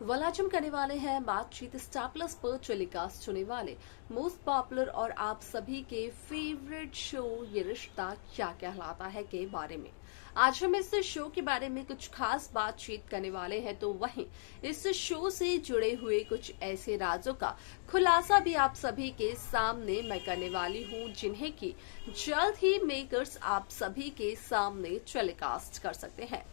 वाल आज हम करने वाले हैं बातचीत स्टार प्लस पर टेलीकास्ट होने वाले मोस्ट पॉपुलर और आप सभी के फेवरेट शो ये रिश्ता क्या कहलाता है के बारे में। आज हम इस शो के बारे में कुछ खास बातचीत करने वाले हैं, तो वहीं इस शो से जुड़े हुए कुछ ऐसे राजों का खुलासा भी आप सभी के सामने मैं करने वाली हूं, जिन्हें की जल्द ही मेकर्स आप सभी के सामने टेलीकास्ट कर सकते हैं।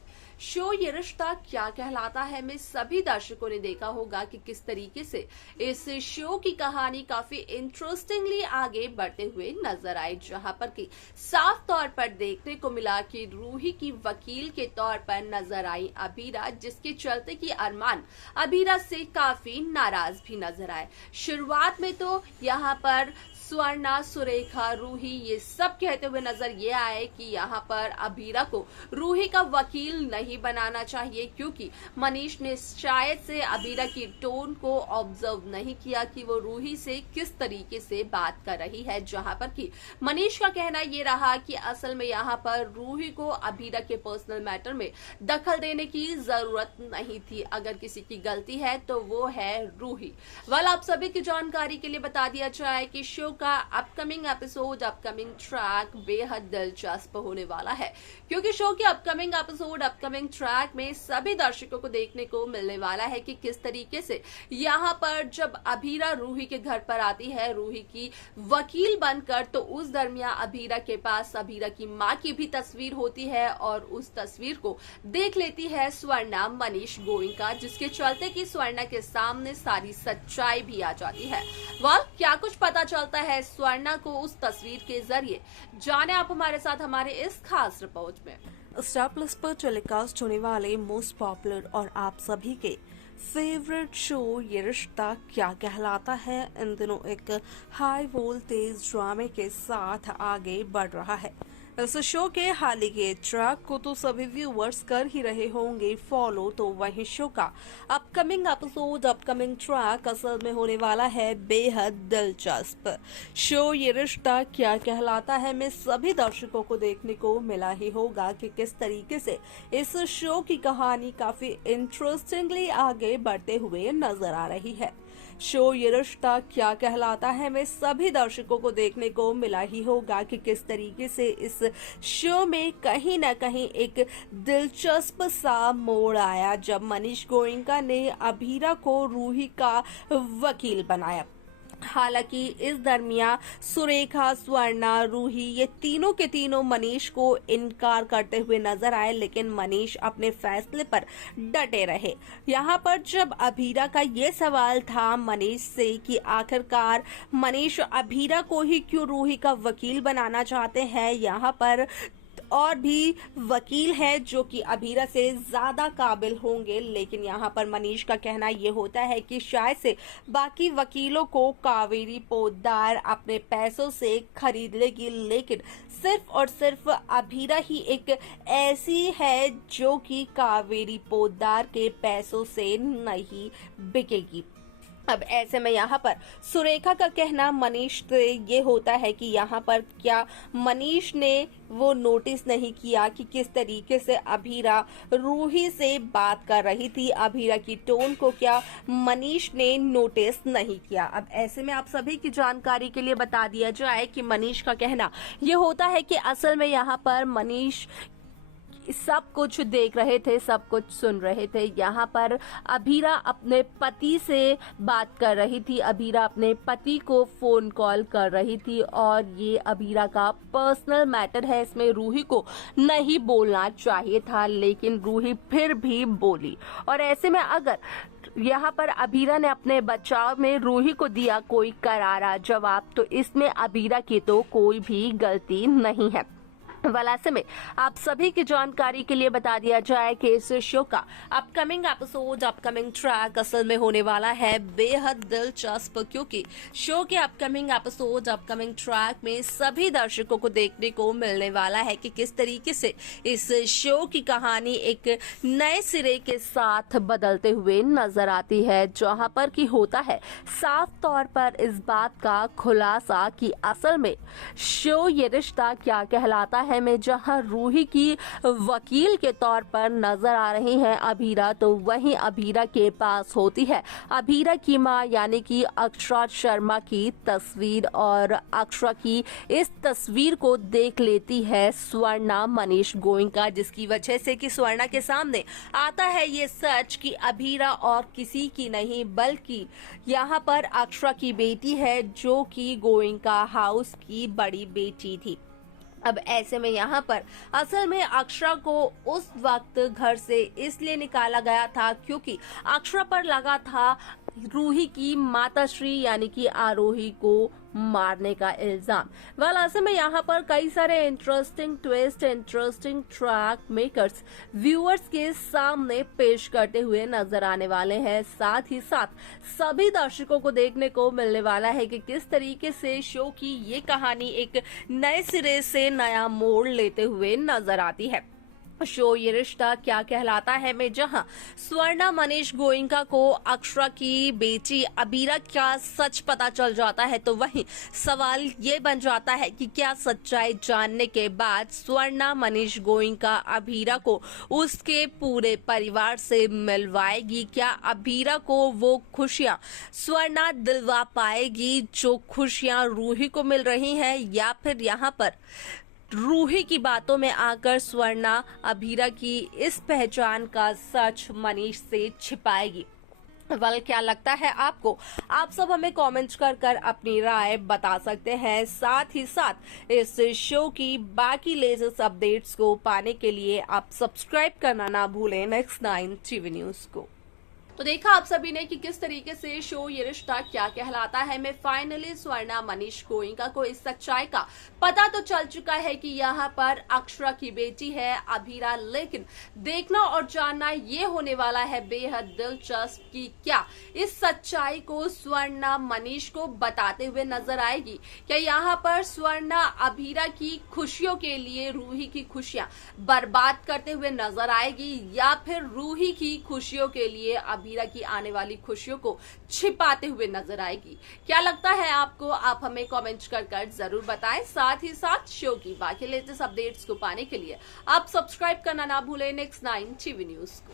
शो ये रिश्ता क्या कहलाता है में सभी दर्शकों ने देखा होगा कि किस तरीके से इस शो की कहानी काफी इंटरेस्टिंगली आगे बढ़ते हुए नजर आई, जहां पर कि साफ तौर पर देखने को मिला कि रूही की वकील के तौर पर नजर आई अबीरा, जिसके चलते कि अरमान अबीरा से काफी नाराज भी नजर आए। शुरुआत में तो यहाँ पर स्वर्णा, सुरेखा, रूही ये सब कहते हुए नजर ये आए कि यहाँ पर अबीरा को रूही का वकील नहीं बनाना चाहिए, क्योंकि मनीष ने शायद से अबीरा की टोन को ऑब्जर्व नहीं किया कि वो रूही से किस तरीके से बात कर रही है, जहां पर कि मनीष का कहना ये रहा कि असल में यहाँ पर रूही को अबीरा के पर्सनल मैटर में दखल देने की जरूरत नहीं थी। अगर किसी की गलती है तो वो है रूही। आप सभी की जानकारी के लिए बता दिया जाए कि शो का अपकमिंग एपिसोड, अपकमिंग ट्रैक बेहद दिलचस्प होने वाला है, क्योंकि शो के अपकमिंग एपिसोड, अपकमिंग ट्रैक में सभी दर्शकों को देखने को मिलने वाला है कि किस तरीके से यहाँ पर जब अबीरा रूही के घर पर आती है रूही की वकील बनकर, तो उस दरमियान अबीरा के पास अबीरा की माँ की भी तस्वीर होती है और उस तस्वीर को देख लेती है स्वर्णा मनीष गोइंका, जिसके चलते कि स्वर्णा के सामने सारी सच्चाई भी आ जाती है। क्या कुछ पता चलता है स्वर्णा को उस तस्वीर के जरिए, जाने आप हमारे साथ हमारे इस खास रिपोर्ट में। स्टार प्लस पर टेलीकास्ट होने वाले मोस्ट पॉपुलर और आप सभी के फेवरेट शो ये रिश्ता क्या कहलाता है इन दिनों एक हाई वोल्टेज ड्रामे के साथ आगे बढ़ रहा है। इस शो के हाल ही के ट्रैक को तो सभी व्यूअर्स कर ही रहे होंगे फॉलो, तो वही शो का अपकमिंग एपिसोड, अपकमिंग ट्रैक असल में होने वाला है बेहद दिलचस्प। शो ये रिश्ता क्या कहलाता है में सभी दर्शकों को देखने को मिला ही होगा कि किस तरीके से इस शो की कहानी काफी इंटरेस्टिंगली आगे बढ़ते हुए नजर आ रही है। शो ये रिश्ता क्या कहलाता है में सभी दर्शकों को देखने को मिला ही होगा कि किस तरीके से इस शो में कहीं न कहीं एक दिलचस्प सा मोड़ आया जब मनीष गोइंका ने अबीरा को रूही का वकील बनाया। हालांकि इस दरमियान सुरेखा, स्वर्णा, रूही ये तीनों के तीनों मनीष को इनकार करते हुए नजर आए, लेकिन मनीष अपने फैसले पर डटे रहे। यहाँ पर जब अबीरा का ये सवाल था मनीष से कि आखिरकार मनीष अबीरा को ही क्यों रूही का वकील बनाना चाहते हैं, यहाँ पर और भी वकील है जो कि अबीरा से ज्यादा काबिल होंगे, लेकिन यहाँ पर मनीष का कहना ये होता है कि शायद से बाकी वकीलों को कावेरी पोद्दार अपने पैसों से खरीद लेगी, लेकिन सिर्फ और सिर्फ अबीरा ही एक ऐसी है जो कि कावेरी पोद्दार के पैसों से नहीं बिकेगी। अब ऐसे में यहाँ पर सुरेखा का कहना मनीष से ये होता है कि यहाँ पर क्या मनीष ने वो नोटिस नहीं किया कि किस तरीके से अबीरा रूही से बात कर रही थी, अबीरा की टोन को क्या मनीष ने नोटिस नहीं किया। अब ऐसे में आप सभी की जानकारी के लिए बता दिया जाए कि मनीष का कहना ये होता है कि असल में यहाँ पर मनीष सब कुछ देख रहे थे, सब कुछ सुन रहे थे। यहाँ पर अबीरा अपने पति से बात कर रही थी, अबीरा अपने पति को फोन कॉल कर रही थी और ये अबीरा का पर्सनल मैटर है, इसमें रूही को नहीं बोलना चाहिए था, लेकिन रूही फिर भी बोली। और ऐसे में अगर यहाँ पर अबीरा ने अपने बचाव में रूही को दिया कोई करारा जवाब, तो इसमें अबीरा की तो कोई भी गलती नहीं है। ऐसे में आप सभी की जानकारी के लिए बता दिया जाए कि इस शो का अपकमिंग एपिसोड, अपकमिंग ट्रैक असल में होने वाला है बेहद दिलचस्प, क्योंकि शो के अपकमिंग एपिसोड, अपकमिंग ट्रैक में सभी दर्शकों को देखने को मिलने वाला है कि किस तरीके से इस शो की कहानी एक नए सिरे के साथ बदलते हुए नजर आती है, जहां पर कि होता है साफ तौर पर इस बात का खुलासा कि असल में शो ये रिश्ता क्या कहलाता है है में जहां रूही की वकील के तौर पर नजर आ रही हैं अभीरा, तो वहीं अभीरा के पास होती है अभीरा की मां यानी कि अक्षरा शर्मा की तस्वीर, और अक्षरा की इस तस्वीर को देख लेती है स्वर्णा मनीष गोयनका, जिसकी वजह से कि स्वर्णा के सामने आता है ये सच कि अभीरा और किसी की नहीं बल्कि यहाँ पर अक्षरा की बेटी है, जो कि गोयनका हाउस की बड़ी बेटी थी। अब ऐसे में यहाँ पर असल में अक्षरा को उस वक्त घर से इसलिए निकाला गया था क्योंकि अक्षरा पर लगा था रूही की माताश्री यानी कि आरोही को मारने का इल्जाम। ऐसे में यहाँ पर कई सारे interesting twist, interesting track makers viewers के सामने पेश करते हुए नजर आने वाले हैं। साथ ही साथ सभी दर्शकों को देखने को मिलने वाला है कि किस तरीके से शो की ये कहानी एक नए सिरे से नया मोड़ लेते हुए नजर आती है। शो ये रिश्ता क्या कहलाता है में जहां स्वर्णा मनीष गोयनका को अक्षरा की बेटी अभीरा का सच पता चल जाता है, तो वहीं सवाल ये बन जाता है कि क्या सच्चाई जानने के बाद स्वर्णा मनीष गोयनका अभीरा को उसके पूरे परिवार से मिलवाएगी? क्या अभीरा को वो खुशियां स्वर्णा दिलवा पाएगी जो खुशियां रूही को मिल रही हैं, या फिर यहाँ पर रूही की बातों में आकर स्वर्णा अभीरा की इस पहचान का सच मनीष से छिपाएगी? क्या लगता है आपको? आप सब हमें कमेंट्स कर अपनी राय बता सकते हैं। साथ ही साथ इस शो की बाकी लेटेस्ट अपडेट्स को पाने के लिए आप सब्सक्राइब करना ना भूलें नेक्स्ट 9 टीवी न्यूज को। तो देखा आप सभी ने कि किस तरीके से शो ये रिश्ता क्या कहलाता है में फाइनली स्वर्णा मनीष गोयनका को इस सच्चाई का पता तो चल चुका है कि यहाँ पर अक्षरा की बेटी है अभीरा, लेकिन देखना और जानना ये होने वाला है बेहद दिलचस्प कि क्या इस सच्चाई को स्वर्णा मनीष को बताते हुए नजर आएगी। क्या यहाँ पर स्वर्णा अभीरा की खुशियों के लिए रूही की खुशियां बर्बाद करते हुए नजर आएगी, या फिर रूही की खुशियों के लिए अभीरा की आने वाली खुशियों को छिपाते हुए नजर आएगी? क्या लगता है आपको? आप हमें कमेंट कर जरूर बताएं। साथ ही साथ शो की बाकी लेटेस्ट अपडेट्स को पाने के लिए आप सब्सक्राइब करना ना भूलें नेक्स्ट 9 टीवी न्यूज को।